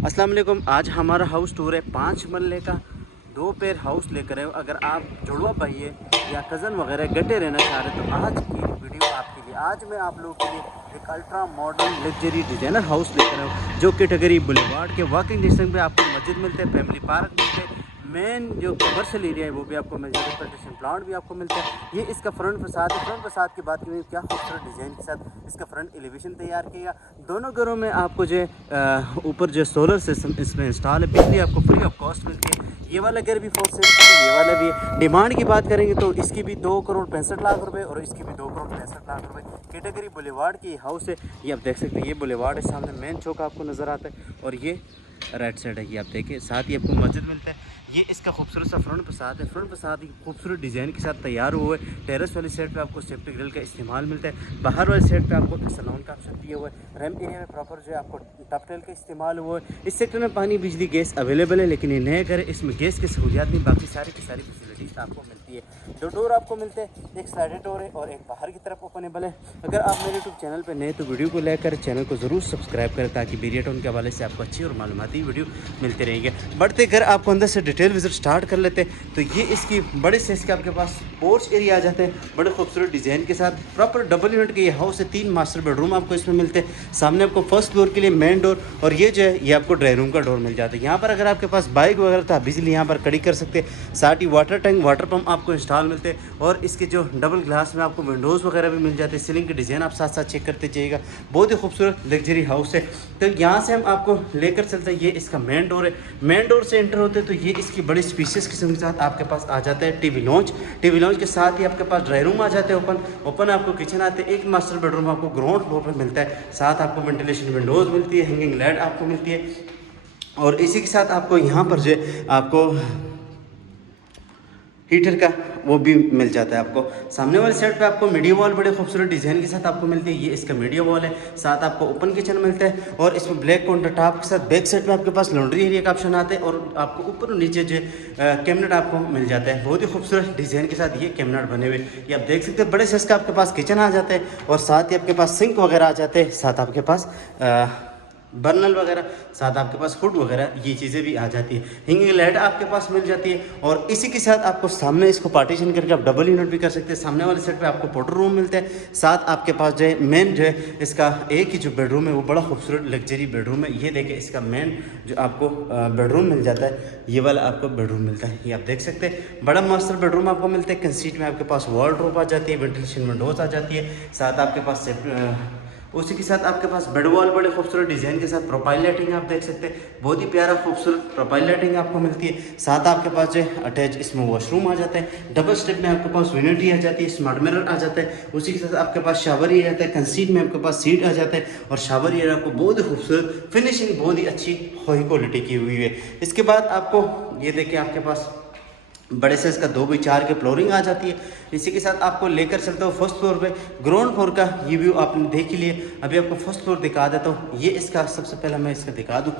अस्सलाम वालेकुम। आज हमारा हाउस टूर है 5 मरले का 2 पेयर हाउस लेकर आए हो। अगर आप जुड़वा भाई है या कज़न वगैरह गड्ढे रहना चाह रहे हैं तो आज की वीडियो आपके लिए। आज मैं आप लोगों के लिए एक ultra modern luxury designer house लेकर आया हूँ जो कैटेगरी बुलेवार्ड के वॉकिंग डिस्टेंस पे आपको मस्जिद मिलते हैं, फैमिली पार्क मिलते हैं, मेन जो कमर्शियल एरिया है वो भी आपको मिल जाता है, प्लांटेशन प्लांट भी आपको मिलता है। ये इसका फ्रंट फसाद है। फ्रंट फसाद की बात करें क्या खूबसूरत डिज़ाइन के साथ इसका फ्रंट एलिवेशन तैयार किया। दोनों घरों में आपको जो ऊपर जो सोलर सिस्टम इसमें इंस्टॉल है, बिजली आपको फ्री ऑफ कॉस्ट मिलती है। ये वाला घर भी फॉर सेल है, ये वाला भी है। डिमांड की बात करेंगे तो इसकी भी 2,65,00,000 रुपये और इसकी भी 2,65,00,000 रुपये। कैटेगरी बुलेवार्ड की हाउस है। ये आप देख सकते हैं, ये बुलेवार्ड है, सामने मेन चौक आपको नज़र आता है और ये राइट साइड है। ये आप देखिए, साथ ही आपको मस्जिद मिलता है। ये इसका खूबसूरत सा फ्रंट फसाद है। फ्रंट फसाद ही खूबसूरत डिज़ाइन के साथ तैयार हुआ है। टेरेस वाली साइड पे आपको सेफ्टी ग्रिल का इस्तेमाल मिलता है। बाहर वाली साइड पे आपको सैलून का ऑप्शन दिया हुआ है। रैम एरिया में प्रॉपर जो है आपको टप टेल का इस्तेमाल हुआ है। इस सेक्टर में पानी, बिजली, गैस अवेलेबल है, लेकिन ये नए घर है, इसमें गैस की सहूलियात नहीं, बाकी सारी की सारी फैसिलिटीज़ आपको मिलती है। दो डोर आपको मिलते हैं, एक साइड डोर है और एक बाहर की तरफ ओपनेबल है। अगर आप मेरे यूट्यूब चैनल पर नए तो वीडियो को लेकर चैनल को ज़रूर सब्सक्राइब करें ताकि बेरिया टाउन के हवाले से आपको अच्छी और मालूमाती वीडियो मिलते रहेंगे। बढ़ते घर आपको अंदर से डिटेल विजिट स्टार्ट कर लेते हैं। तो ये इसकी बड़े साइज के आपके पास पोर्च एरिया आ जाते हैं, बड़े खूबसूरत डिज़ाइन के साथ। प्रॉपर डबल यूनिट के ये हाउस है। 3 मास्टर बेडरूम आपको इसमें मिलते हैं। सामने आपको फर्स्ट फ्लोर के लिए मेन डोर और ये जो है ये आपको ड्राइंग रूम का डोर मिल जाता है। यहाँ पर अगर आपके पास बाइक वगैरह था, बिजली यहाँ पर खड़ी कर सकते हैं। साथ ही वाटर टैंक, वाटर पम्प आपको इंस्टॉल मिलते हैं और इसके जो डबल ग्लास में आपको विंडोज़ वगैरह भी मिल जाते हैं। सीलिंग के डिज़ाइन आप साथ साथ चेक करते जाइएगा। बहुत ही खूबसूरत लग्जरी हाउस है। तो यहाँ से हम आपको लेकर चलते हैं। ये इसका मेन डोर है। मेन डोर से एंटर होते हैं तो ये इसकी बड़ी स्पीशियस किस्म के साथ आपके पास आ जाता है टीवी लॉन्च। टीवी लॉन्च के साथ ही आपके पास ड्राई रूम आ जाते हैं, ओपन आपको किचन आते हैं। एक मास्टर बेडरूम आपको ग्राउंड फ्लोर पर मिलता है। साथ आपको वेंटिलेशन विंडोज़ मिलती है, हैंगिंग लाइट आपको मिलती है और इसी के साथ आपको यहाँ पर जो आपको हीटर का वो भी मिल जाता है। आपको सामने वाली साइड पे आपको मीडिया वॉल बड़े खूबसूरत डिज़ाइन के साथ आपको मिलती है। ये इसका मीडिया वॉल है। साथ आपको ओपन किचन मिलता है और इसमें ब्लैक काउंटर टॉप के साथ बैक साइड पे आपके पास लॉन्ड्री एरिया का ऑप्शन आता है और आपको ऊपर और नीचे जो कैबिनेट आपको मिल जाता है। बहुत ही खूबसूरत डिज़ाइन के साथ ये कैबिनेट बने हुए ये आप देख सकते हैं। बड़े साइज का आपके पास किचन आ जाता है और साथ ही आपके पास सिंक वगैरह आ जाते हैं। साथ आपके पास बर्नल वगैरह, साथ आपके पास हुड वगैरह ये चीज़ें भी आ जाती है। हिंगिंग लाइट आपके पास मिल जाती है और इसी के साथ आपको सामने इसको पार्टीशन करके आप डबल यूनिट भी कर सकते हैं। सामने वाले साइड पे आपको पाउडर रूम मिलता है। साथ आपके पास जो है मेन जो है इसका एक ही जो बेडरूम है वो बड़ा खूबसूरत लग्जरी बेडरूम है। ये देखिए, इसका मेन जो आपको बेडरूम मिल जाता है, ये वाला आपको बेडरूम मिलता है। ये आप देख सकते हैं, बड़ा मास्टर बेडरूम आपको मिलता है। कंसीट में आपके पास वार्डरोब आ जाती है, वेंटिलेशन विंडोज आ जाती है। साथ आपके पास उसी के साथ आपके पास बेड वॉल बड़े खूबसूरत डिज़ाइन के साथ प्रोफाइल लाइटिंग आप देख सकते हैं। बहुत ही प्यारा खूबसूरत प्रोफाइल लाइटिंग आपको मिलती है। साथ आपके पास जो अटैच इसमें वॉशरूम आ जाता है। डबल स्टेप में आपके पास विनिटी आ जाती है, स्मार्ट मिरर आ जाता है। उसी के साथ आपके पास शावर एरिया आता है। कंसीट में आपके पास सीट आ जाता है और शावर एरिया आपको बहुत ही खूबसूरत फिनिशिंग बहुत ही अच्छी हाई क्वालिटी की हुई है। इसके बाद आपको ये देखिए, आपके पास बड़े साइज का 2x4 की फ्लोरिंग आ जाती है। इसी के साथ आपको लेकर चलते हो फर्स्ट फ्लोर पे। ग्राउंड फ्लोर का ये व्यू आपने देख ही लिए। अभी आपको फर्स्ट फ्लोर दिखा देता हूँ। ये इसका सबसे पहले मैं इसका दिखा दूँ,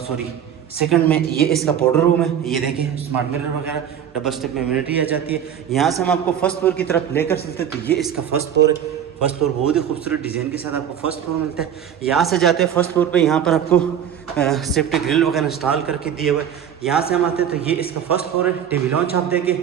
सॉरी सेकंड में ये इसका पाउडर रूम है। ये देखिए, स्मार्ट मिरर वगैरह, डबल स्टेप में इम्यूनिटी आ जाती है। यहाँ से हम आपको फर्स्ट फ्लोर की तरफ लेकर चलते हैं तो ये इसका फर्स्ट फ्लोर है। फर्स्ट फ्लोर बहुत ही खूबसूरत डिज़ाइन के साथ आपको फर्स्ट फ्लोर मिलता है। यहाँ से जाते हैं फर्स्ट फ्लोर पे, यहाँ पर आपको सेफ्टी ग्रिल वगैरह इंस्टॉल करके दिए हुए। यहाँ से हम आते हैं तो ये इसका फर्स्ट फ्लोर है। टीवी लॉन्च आप देखें,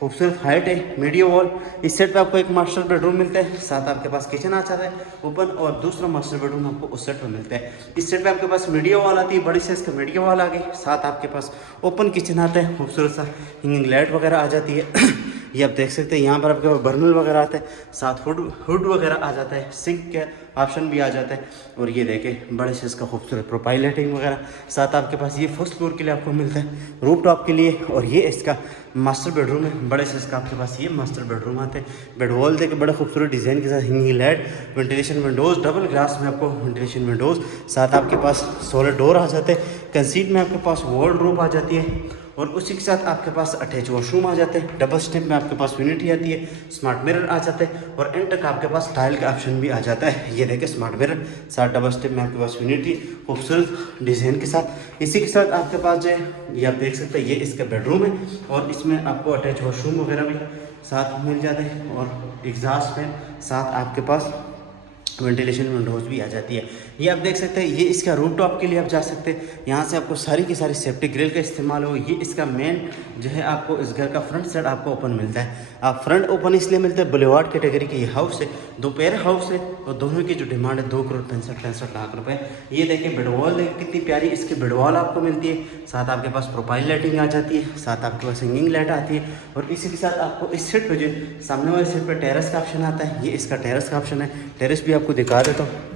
खूबसूरत हाइट है, मीडिया वॉल। इस साइड पे आपको एक मास्टर बेडरूम मिलता है। साथ आपके पास किचन आ जाता है ओपन और दूसरा मास्टर बेडरूम आपको उस साइड पे मिलता है। इस साइड पे आपके पास मीडिया वॉल आती है, बड़ी साइज का मीडिया वॉल आ गई। साथ आपके पास ओपन किचन आता है, खूबसूरत सा हिंगिंग लाइट वगैरह आ जाती है। ये आप देख सकते हैं, यहाँ पर आपके बर्नल वगैरह आता है। साथ हुड वगैरह आ जाता है, सिंक का ऑप्शन भी आ जाता है। और ये देखें, बड़े साइज का खूबसूरत प्रोफाइल लाइटिंग वगैरह। साथ आपके पास ये फर्स्ट फ्लोर के लिए आपको मिलता है रूफ टॉप के लिए। और ये इसका मास्टर बेडरूम है। बड़े साइज का आपके पास ये मास्टर बेडरूम आते हैं। बेड वॉल देखे, बड़े खूबसूरत डिज़ाइन के साथ hinging light, ventilation windows, double glass में आपको वेंटिलेशन विंडोज़। साथ आपके पास सोलर डोर आ जाते हैं। कंसीट में आपके पास वार्डरोब आ जाती है और उसी के साथ आपके पास अटैच वॉशरूम आ जाते हैं। डबल स्टेप में आपके पास यूनिटी आती है, स्मार्ट मिरर आ जाते हैं और एंड तक आपके पास टाइल का ऑप्शन भी आ जाता है। ये देखिए, स्मार्ट मिरर, साथ डबल स्टेप में आपके पास यूनिटी खूबसूरत डिज़ाइन के साथ। इसी के साथ आपके पास जो है ये आप देख सकते हैं, ये इसका बेडरूम है और इसमें आपको अटैच वॉशरूम वगैरह भी साथ मिल जाते हैं और एग्जॉस्ट फैन, साथ आपके पास वेंटिलेशन विंडोज़ भी आ जाती है। ये आप देख सकते हैं, ये इसका रूफ टॉप के लिए आप जा सकते हैं। यहाँ से आपको सारी की सारी सेफ्टी ग्रिल का इस्तेमाल हो। ये इसका मेन जो है आपको इस घर का फ्रंट साइड आपको ओपन मिलता है। आप फ्रंट ओपन इसलिए मिलता है, बुलेवार्ड कैटेगरी की ये हाउस है, 2 पैर हाउस है और दोनों की जो डिमांड है 2,65 लाख रुपए। ये देखिए बेडवॉल देखिए कितनी प्यारी इसकी बेडवॉल आपको मिलती है। साथ आपके पास प्रोफाइल लाइटिंग आ जाती है, साथ आपके पास हैंगिंग लाइट आती है और इसी के साथ आपको इस सेट पर जो सामने वाले सेट पर टेरेस का ऑप्शन आता है। ये इसका टेरेस का ऑप्शन है। टेरेस भी आपको दिखा देता हूँ।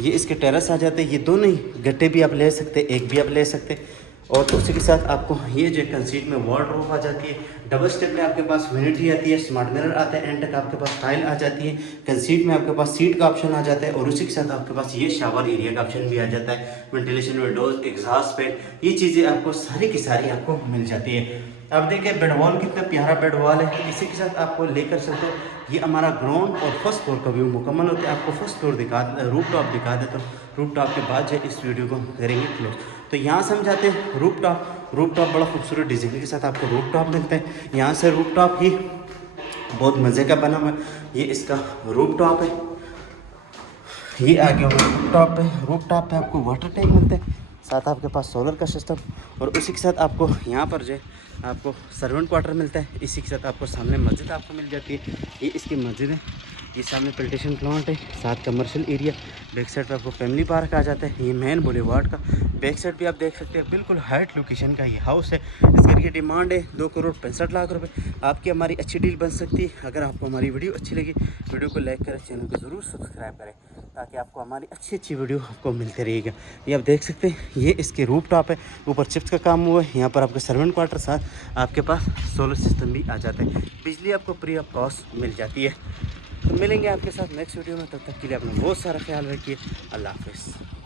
ये इसके टेरेस आ जाते हैं। ये दोनों ही गट्टे भी आप ले सकते हैं, एक भी आप ले सकते हैं। और उसी के साथ आपको ये जो कंसीट में वार्डरोब आ जाती है। डबल स्टेप में आपके पास वैनिटी आती है, स्मार्ट मिरर आता है, एंड तक आपके पास टाइल आ जाती है। कंसीट में आपके पास सीट का ऑप्शन आ जाता है और उसी के साथ आपके पास ये शावर एरिया का ऑप्शन भी आ जाता है। वेंटिलेशन विंडोज, एग्जॉस्ट फैन, ये चीज़ें आपको सारी की सारी आपको मिल जाती है। अब देखिए बेडवॉल कितना प्यारा बेडवॉल है। इसी के साथ आपको लेकर चलते हो, ये हमारा ग्राउंड और फर्स्ट फ्लोर का व्यू मुकम्मल होता है। आपको फर्स्ट फ्लोर रूफ टॉप दिखा देता हूँ। रूफ टॉप के बाद जो इस वीडियो को करेंगे क्लोज। तो यहाँ से हम जाते हैं रूफ टॉप। रूफ टॉप बड़ा खूबसूरत डिज़ाइन के साथ आपको रूफ टॉप मिलता है। यहाँ से रूफ टॉप ही बहुत मज़े का बना हुआ है। ये इसका रूफ टॉप है, ये आगे रूफ टॉप है। रूफ टॉप पे आपको वाटर टैंक मिलते हैं, साथ आपके पास सोलर का सिस्टम और उसी के साथ आपको यहाँ पर जो आपको सर्वेंट क्वार्टर मिलता है। इसी के साथ आपको सामने मस्जिद आपको मिल जाती है। ये इसकी मस्जिद है, ये सामने प्लांटेशन प्लांट है, साथ कमर्शियल एरिया। बैक साइड पे आपको फैमिली पार्क आ जाता है। ये मेन बुलेवार्ड का बैक साइड भी आप देख सकते हैं, बिल्कुल हाइट लोकेशन का ये हाउस है। इस घर की डिमांड है 2,65 लाख रुपए। आपकी हमारी अच्छी डील बन सकती है। अगर आपको हमारी वीडियो अच्छी लगी, वीडियो को लाइक करें, चैनल को ज़रूर सब्सक्राइब करें ताकि आपको हमारी अच्छी वीडियो आपको मिलते रहेगा। ये आप देख सकते हैं, ये इसके रूफ टॉप है, ऊपर चिप्स का काम हुआ है। यहाँ पर आपको सर्वेंट क्वार्टर साथ आपके पास सोलर सिस्टम भी आ जाता है। बिजली आपको फ्री ऑफ कॉस्ट मिल जाती है। तो मिलेंगे आपके साथ नेक्स्ट वीडियो में, तब तक के लिए अपना बहुत सारा ख्याल रखिए। अल्लाह हाफिज़।